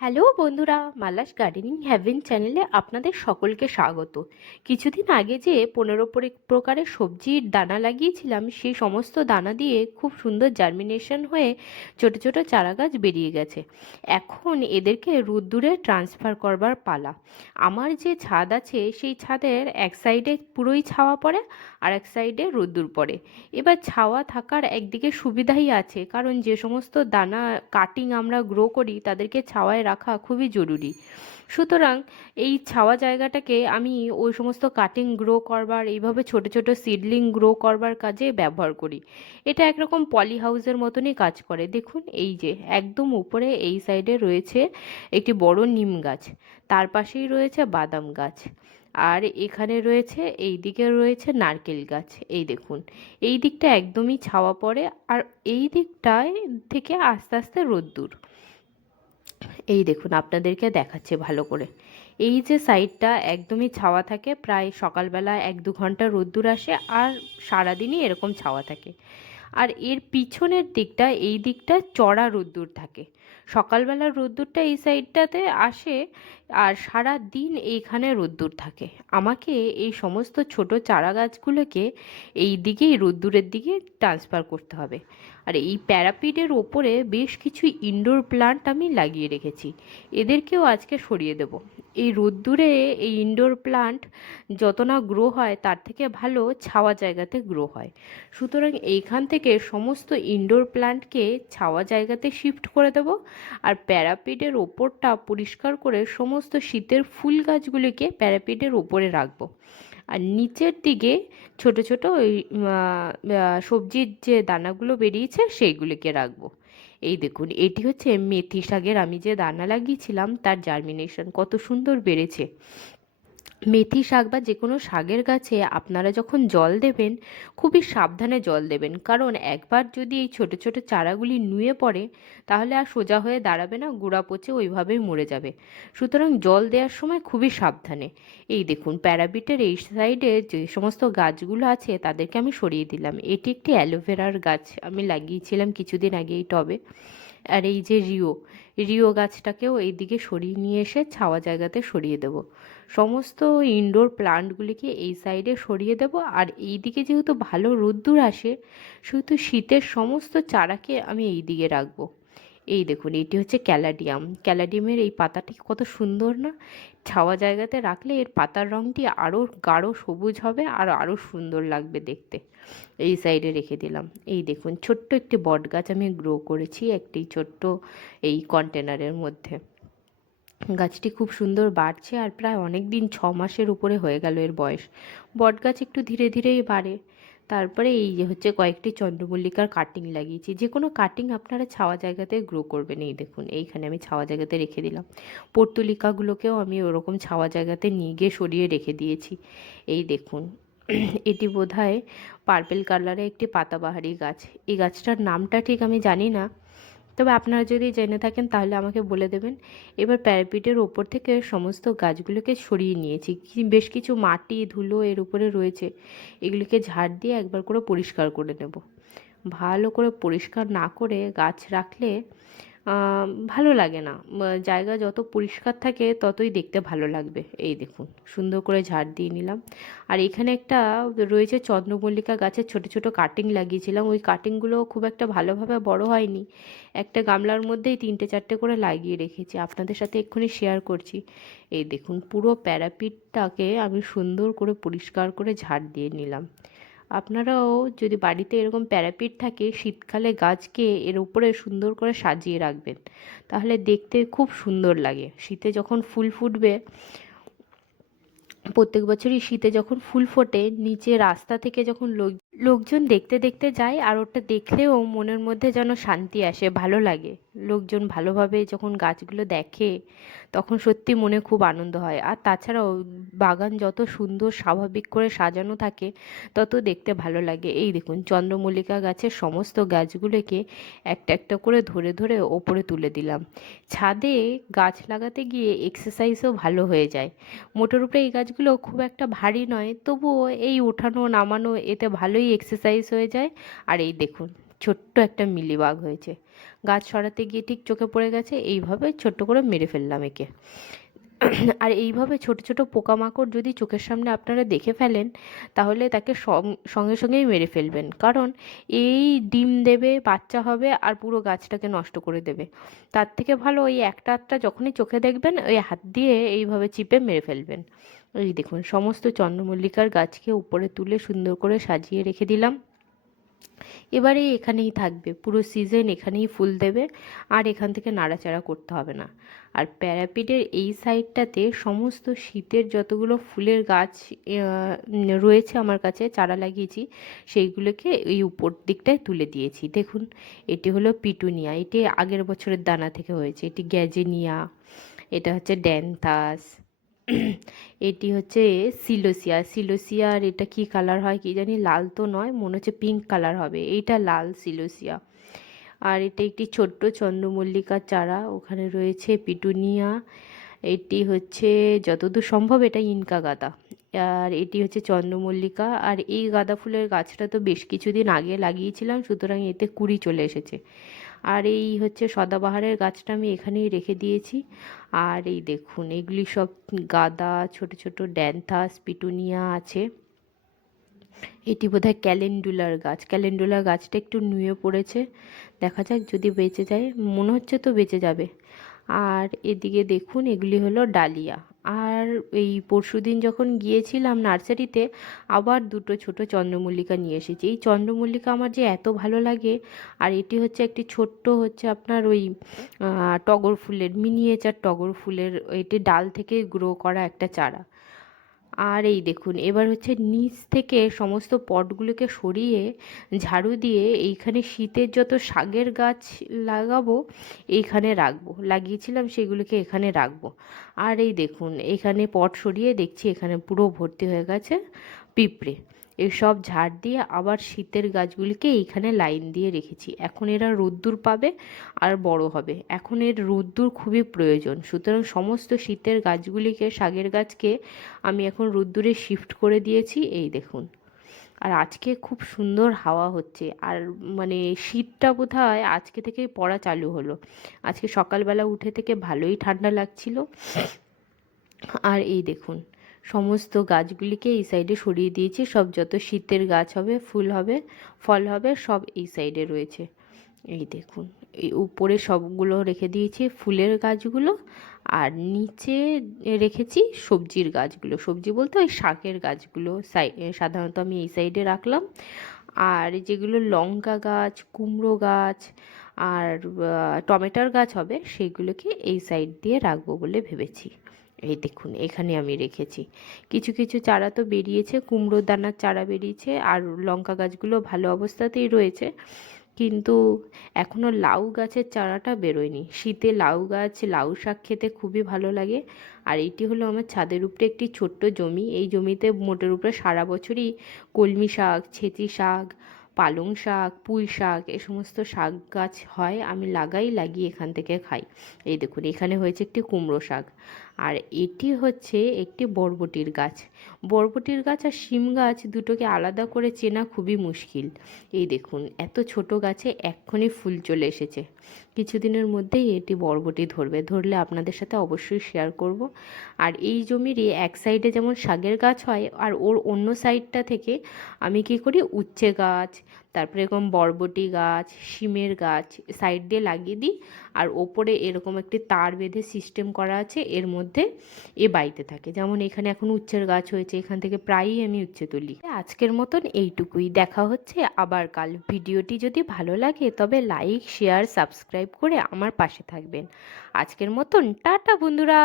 Hello বন্ধুরা, Mala's gardening haven চ্যানেলে আপনাদের সকলকে স্বাগত। কিছুদিন আগে যে 15 প্রকারের সবজির দানা লাগিয়েছিলাম, সেই সমস্ত দানা দিয়ে খুব সুন্দর জার্মিনেশন হয়ে ছোট ছোট চারা গাছ বেরিয়ে গেছে। এখন এদেরকে রোদ্দুরে ট্রান্সফার করবার পালা। আমার যে ছাদ আছে সেই ছাদের এক সাইডে পুরোই ছাওয়া পড়ে, আর এক সাইডে রোদ্দুর পড়ে। এবার ছাওয়া থাকার একদিকে সুবিধাই আছে, কারণ যে সমস্ত দানা কাটিং আমরা গ্রো করি তাদেরকে ছাওয়ায় রাখা খুবই জরুরি। সুতরাং এই ছাওয়া জায়গাটাকে আমি ওই সমস্ত কাটিং গ্রো করবার, এইভাবে ছোট ছোট সিডলিং গ্রো করবার কাজে ব্যবহার করি। এটা একরকম পলি হাউসের মতনই কাজ করে। দেখুন, এই যে একদম উপরে এই সাইডে রয়েছে একটি বড় নিম গাছ, তার পাশেই রয়েছে বাদাম গাছ, আর এখানে রয়েছে, এই দিকে রয়েছে নারকেল গাছ। এই দেখুন, এই দিকটা একদমই ছাওয়া পড়ে, আর এই দিকটায় থেকে আস্তে আস্তে রোদ্দুর। এই দেখুন, আপনাদেরকে দেখাচ্ছে ভালো করে। এই যে সাইডটা একদমই ছাওয়া থাকে, প্রায় সকালবেলা 1-2 ঘন্টা রোদ্দুর আসে, আর সারাদিনই এরকম ছাওয়া থাকে। আর এর পিছনের দিকটা, এই দিকটা চড়া রোদ্দুর থাকে। সকালবেলার রোদ্দুরটা এই সাইডটাতে আসে, আর সারা দিন এইখানে রোদ্দুর থাকে। আমাকে এই সমস্ত ছোট চারা গাছগুলোকে এই দিকেই রোদ্দুরের দিকে ট্রান্সফার করতে হবে। আর এই প্যারাপিডের ওপরে বেশ কিছু ইনডোর প্লান্ট আমি লাগিয়ে রেখেছি, এদেরকেও আজকে সরিয়ে দেব। এই রোদ্দুরে এই ইনডোর প্লান্ট যত না গ্রো হয়, তার থেকে ভালো ছাওয়া জায়গাতে গ্রো হয়। সুতরাং এইখান থেকে সমস্ত ইনডোর প্ল্যান্টকে ছাওয়া জায়গাতে শিফট করে দেব, আর প্যারাপিডের ওপরটা পরিষ্কার করে সমস্ত শীতের ফুল গাছগুলিকে প্যারাপিডের ওপরে রাখবো। আর নিচের দিকে ছোট ছোট ওই সবজির যে দানাগুলো বেরিয়েছে সেইগুলিকে রাখবো। এই দেখুন, এটি হচ্ছে মেথি শাকের আমি যে দানা লাগিয়েছিলাম, তার জার্মিনেশন কত সুন্দর বেড়েছে। মেথি শাক বা যে কোনো শাকের গাছে আপনারা যখন জল দেবেন, খুবই সাবধানে জল দেবেন, কারণ একবার যদি এই ছোট ছোট চারাগুলি নুয়ে পড়ে, তাহলে আর সোজা হয়ে দাঁড়াবে না, গোড়া পচে ওইভাবেই মরে যাবে। সুতরাং জল দেওয়ার সময় খুবই সাবধানে। এই দেখুন, প্যারাবিটের এই সাইডে যে সমস্ত গাছগুলো আছে তাদেরকে আমি সরিয়ে দিলাম। এটি একটি অ্যালোভেরার গাছ আমি লাগিয়েছিলাম কিছুদিন আগে এই টবে। আর এই যে রিও গাছটাকেও এই দিকে সরিয়ে নিয়ে এসে ছাওয়া জায়গাতে সরিয়ে দেব। সমস্ত ইনডোর প্লান্টগুলিকে এই সাইডে সরিয়ে দেব। আর এই দিকে যেহেতু ভালো রোদ্দুর আসে, সেহেতু শীতের সমস্ত চারাকে আমি এই দিকে রাখবো। এই দেখুন, এটি হচ্ছে ক্যালাডিয়াম। ক্যালাডিয়ামের এই পাতাটি কত সুন্দর না! ছাওয়া জায়গাতে রাখলে এর পাতার রঙটি আরও গাঢ় সবুজ হবে, আর আরও সুন্দর লাগবে দেখতে। এই সাইডে রেখে দিলাম। এই দেখুন, ছোট্ট একটি বট গাছ আমি গ্রো করেছি একটি ছোট্ট এই কন্টেনারের মধ্যে। গাছটি খুব সুন্দর বাড়ছে, আর প্রায় অনেক দিন, 6 মাসের উপরে হয়ে গেল এর বয়স। বট গাছ একটু ধীরে ধীরেই বাড়ে। তারপরে এই যে হচ্ছে কয়েকটি চন্দ্রমল্লিকার কাটিং লাগিয়েছি। যে কোনো কাটিং আপনারা ছাওয়া জায়গাতে গ্রো করবেন। এই দেখুন, এইখানে আমি ছাওয়া জায়গাতে রেখে দিলাম। পর্তুলিকাগুলোকেও আমি ওরকম ছাওয়া জায়গাতে নিয়ে গিয়ে সরিয়ে রেখে দিয়েছি। এই দেখুন, এটি বোধহয় পার্পেল কালারের একটি পাতাবাহারি গাছ। এই গাছটার নামটা ঠিক আমি জানি না, তবে আপনারা যদি জেনে থাকেন তাহলে আমাকে বলে দেবেন। এবার প্যারাপিটের ওপর থেকে সমস্ত গাছগুলোকে সরিয়ে নিয়েছি। বেশ কিছু মাটি ধুলো এর উপরে রয়েছে, এগুলিকে ঝাড় দিয়ে একবার করে পরিষ্কার করে নেব। ভালো করে পরিষ্কার না করে গাছ রাখলে ভালো লাগে না। জায়গা যত পরিষ্কার থাকে ততই দেখতে ভালো লাগবে। এই দেখুন, সুন্দর করে ঝাড় দিয়ে নিলাম। আর এখানে একটা রয়েছে চন্দ্রমল্লিকা গাছের ছোট ছোট কাটিং লাগিয়েছিলাম, ওই কাটিংগুলো খুব একটা ভালোভাবে বড় হয়নি। একটা গামলার মধ্যেই 3-4টে করে লাগিয়ে রেখেছি, আপনাদের সাথে এক্ষুনি শেয়ার করছি। এই দেখুন, পুরো প্যারাপিটটাকে আমি সুন্দর করে পরিষ্কার করে ঝাড় দিয়ে নিলাম। আপনারাও যদি বাড়িতে এরকম প্যারাপিট থাকে, শীতকালে গাছকে এর উপরে সুন্দর করে সাজিয়ে রাখবেন, তাহলে দেখতে খুব সুন্দর লাগে। শীতে যখন ফুল ফুটবে, প্রত্যেক বছরই শীতে যখন ফুল ফোটে, নিচে রাস্তা থেকে যখন লোকজন দেখতে দেখতে যায়, আর ওটা দেখলেও মনের মধ্যে যেন শান্তি আসে, ভালো লাগে। লোকজন ভালোভাবে যখন গাছগুলো দেখে, তখন সত্যি মনে খুব আনন্দ হয়। আর তাছাড়াও বাগান যত সুন্দর স্বাভাবিক করে সাজানো থাকে, তত দেখতে ভালো লাগে। এই দেখুন, চন্দ্রমল্লিকা গাছের সমস্ত গাছগুলোকে একটা একটা করে ধরে ধরে ওপরে তুলে দিলাম। ছাদে গাছ লাগাতে গিয়ে এক্সারসাইজও ভালো হয়ে যায়। মোটের উপরে এই গাছগুলো খুব একটা ভারী নয়, তবুও এই ওঠানো নামানো এতে ভালোই এক্সারসাইজ হয়ে যায়। আর এই দেখুন, ছোট্ট একটা মিলিবাগ হয়েছে। গাছ সরাতে গিয়ে ঠিক চোখে পড়ে গেছে, এইভাবে ছোট্ট করে মেরে ফেললাম একে। আর এইভাবে ছোট ছোট পোকামাকড় যদি চোখের সামনে আপনারা দেখে ফেলেন, তাহলে তাকে সঙ্গে সঙ্গেই মেরে ফেলবেন, কারণ এই ডিম দেবে, বাচ্চা হবে আর পুরো গাছটাকে নষ্ট করে দেবে। তার থেকে ভালো ওই একটা আধটা যখনই চোখে দেখবেন ওই হাত দিয়ে এইভাবে চিপে মেরে ফেলবেন। এই দেখুন সমস্ত চন্দ্রমল্লিকার গাছকে উপরে তুলে সুন্দর করে সাজিয়ে রেখে দিলাম। এবারে এখানেই থাকবে, পুরো সিজন এখানেই ফুল দেবে, আর এখান থেকে নাড়াচাড়া করতে হবে না। আর প্যারাপিটের এই সাইডটাতে সমস্ত শীতের যতগুলো ফুলের গাছ রয়েছে আমার কাছে, চারা লাগিয়েছি, সেইগুলোকে এই উপর দিকটায় তুলে দিয়েছি। দেখুন এটি হলো পিটুনিয়া, এটি আগের বছরের দানা থেকে হয়েছে। এটি গ্যাজেনিয়া, এটা হচ্ছে ড্যান্থাস, এটি হচ্ছে সিলোসিয়া। সিলোসিয়ার এটা কি কালার হয় কি জানি, লাল তো নয়, মনে হচ্ছে পিঙ্ক কালার হবে, এইটা লাল সিলোসিয়া। আর এটা একটি ছোট্ট চন্দ্রমল্লিকার চারা, ওখানে রয়েছে পিটুনিয়া। এটি হচ্ছে যতদূর সম্ভব এটা ইনকা গাঁদা, আর এটি হচ্ছে চন্দ্রমল্লিকা। আর এই গাঁদা ফুলের গাছটা তো বেশ কিছুদিন আগে লাগিয়েছিলাম, সুতরাং এতে কুঁড়ি চলে এসেছে। আর এই হচ্ছে সদাবাহারের গাছটা আমি এখানেই রেখে দিয়েছি। আর এই দেখুন এগুলি সব গাঁদা, ছোট ছোট ড্যান্থাস, পিটুনিয়া আছে। এটি বোধহয় ক্যালেন্ডুলার গাছ, ক্যালেন্ডুলার গাছটা একটু নুয়ে পড়েছে, দেখা যাক যদি বেঁচে যায়, মনে হচ্ছে তো বেঁচে যাবে। আর এদিকে দেখুন এগুলি হলো ডালিয়া। আর এই পরশুদিন যখন গিয়েছিলাম নার্সারিতে, আবার দুটো ছোট চন্দ্রমল্লিকা নিয়ে এসেছি। এই চন্দ্রমল্লিকা আমার যে এত ভালো লাগে। আর এটি হচ্ছে একটি ছোট্ট হচ্ছে আপনার ওই টগর ফুলের, মিনিয়েচার টগর ফুলের, এটি ডাল থেকে গ্রো করা একটা চারা। আর এই দেখুন এবার হচ্ছে নিচ থেকে সমস্ত পটগুলোকে সরিয়ে ঝাড়ু দিয়ে এইখানে শীতের যত শাকের গাছ লাগাবো এইখানে রাখবো, লাগিয়েছিলাম সেগুলোকে এখানে রাখবো। আর এই দেখুন এখানে পট সরিয়ে দেখছি এখানে পুরো ভর্তি হয়ে গেছে পিঁপড়ে। এসব ঝাড় দিয়ে আবার শীতের গাছগুলিকে এইখানে লাইন দিয়ে রেখেছি। এখন এরা রোদ্দুর পাবে আর বড় হবে, এখন এর রোদ্দুর খুবই প্রয়োজন। সুতরাং সমস্ত শীতের গাছগুলিকে, শাকের গাছকে আমি এখন রোদ্দুরে শিফট করে দিয়েছি। এই দেখুন, আর আজকে খুব সুন্দর হাওয়া হচ্ছে, আর মানে শীতটা বোধহয় আজকে থেকেই পড়া চালু হলো। আজকে সকালবেলা উঠে থেকে ভালোই ঠান্ডা লাগছিল। আর এই দেখুন সমস্ত গাছগুলিকে এই সাইডে সরিয়ে দিয়েছি, সব যত শীতের গাছ হবে, ফুল হবে, ফল হবে, সব এই সাইডে রয়েছে। এই দেখুন এই উপরে সবগুলো রেখে দিয়েছি ফুলের গাছগুলো, আর নিচে রেখেছি সবজির গাছগুলো, সবজি বলতে ওই শাকের গাছগুলো সাধারণত আমি এই সাইডে রাখলাম। আর যেগুলো লঙ্কা গাছ, কুমড়ো গাছ আর টমেটোর গাছ হবে, সেগুলোকে এই সাইড দিয়ে রাখবো বলে ভেবেছি। এই দেখুন এখানে আমি রেখেছি। কিছু কিছু চারা তো বেরিয়েছে, কুমড়োর দানার চারা বেরিয়েছে, আর লঙ্কা গাছগুলো ভালো অবস্থাতেই রয়েছে, কিন্তু এখনও লাউ গাছের চারাটা বেরোয়নি। শীতে লাউ গাছ, লাউ শাক খেতে খুবই ভালো লাগে। আর এইটি হলো আমার ছাদের উপরে একটি ছোট্ট জমি, এই জমিতে মোটের উপরে সারা বছরই কলমি শাক, ছেঁচি শাক, পালং শাক, পুঁই শাক, এ সমস্ত শাক গাছ হয়, আমি লাগিয়ে এখান থেকে খাই। এই দেখুন এখানে হয়েছে একটি কুমড়ো শাক। আর এটি হচ্ছে একটি বরবটির গাছ। বরবটির গাছ আর শিম গাছ দুটোকে আলাদা করে চেনা খুবই মুশকিল। এই দেখুন এত ছোট গাছে এক্ষুনি ফুল চলে এসেছে, কিছুদিনের মধ্যেই এটি বরবটি ধরবে, ধরলে আপনাদের সাথে অবশ্যই শেয়ার করব। আর এই জমিরই এক সাইডে যেমন শাকের গাছ হয়, আর ওর অন্য সাইডটা থেকে আমি কি করি উচ্ছে গাছ, তারপরে এরকম বরবটি গাছ, শিমের গাছ সাইড দিয়ে লাগিয়ে দিই। আর ওপরে এরকম একটি তার বেঁধে সিস্টেম করা আছে, এর মধ্যে এ বাইতে থাকে। যেমন এখানে এখন উচ্ছের গাছ হয়েছে, এখান থেকে প্রায়ই আমি উচ্ছে তুলি। আজকের মতন এইটুকুই, দেখা হচ্ছে আবার কাল। ভিডিওটি যদি ভালো লাগে তবে লাইক, শেয়ার, সাবস্ক্রাইব করে আমার পাশে থাকবেন। আজকের মতন টাটা বন্ধুরা।